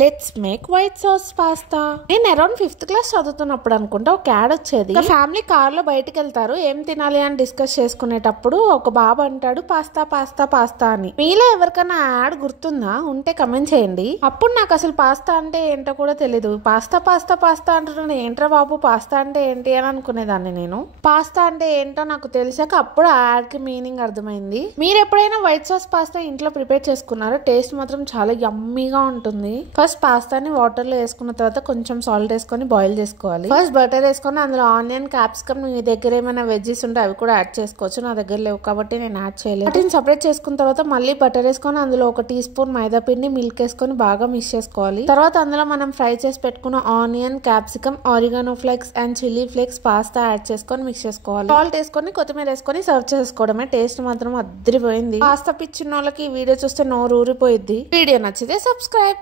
Let's make white sauce pasta. నేను around 5th class చదువుతున్నప్పుడు అనుకుంటా ఒక యాడ్ వచ్చేది. ఫ్యామిలీ కార్ లో బయటకు వెళ్తారు, ఏం తినాలి అని డిస్కస్ చేసుకునేటప్పుడు ఒక బాబు అంటాడు పాస్తా పాస్తా పాస్తా అని. మీలో ఎవరికైనా యాడ్ గుర్తుందా? ఉంటే కమెంట్ చేయండి. అప్పుడు నాకు అసలు పాస్తా అంటే ఏంటో కూడా తెలీదు. పాస్తా పాస్తా పాస్తా అంటున్నాను, ఏంట్రా బాబు పాస్తా అంటే ఏంటి అని అనుకునేదాన్ని నేను. పాస్తా అంటే ఏంటో నాకు తెలిసాక అప్పుడు ఆ యాడ్ కి మీనింగ్ అర్థమైంది. మీరు ఎప్పుడైనా వైట్ సాస్ పాస్తా ఇంట్లో ప్రిపేర్ చేసుకున్నారో? టేస్ట్ మాత్రం చాలా యమ్మీగా ఉంటుంది. ఫస్ట్ పాస్తాని వాటర్ లో వేసుకున్న తర్వాత కొంచెం సాల్ట్ వేసుకొని బాయిల్ చేసుకోవాలి. ఫస్ట్ బటర్ వేసుకొని అందులో ఆనియన్, క్యాప్సికమ్, మీ దగ్గర ఏమైనా వెజ్జెస్ ఉంటే అవి కూడా యాడ్ చేసుకోవచ్చు. నా దగ్గర లేవు కాబట్టి నేను యాడ్ చేయలేదు. వాటిని సపరేట్ చేసుకున్న తర్వాత మళ్ళీ బటర్ వేసుకొని అందులో 1 టీ స్పూన్ మైదా పిండి, మిల్క్ వేసుకొని బాగా మిక్స్ చేసుకోవాలి. తర్వాత అందులో మనం ఫ్రై చేసి పెట్టుకున్న onion, capsicum, oregano flakes and chilli flakes, pasta add చేసుకొని మిక్స్ చేసుకోవాలి. సాల్ట్ వేసుకొని కొత్తిమీర వేసుకొని సర్వ్ చేసుకోవడమే. టేస్ట్ మాత్రం అద్దరిపోయింది. పాస్తా పిచ్చిన వాళ్ళకి ఈ వీడియో చూస్తే నోరు ఊరిపోయింది. వీడియో నచ్చితే సబ్స్క్రైబ్.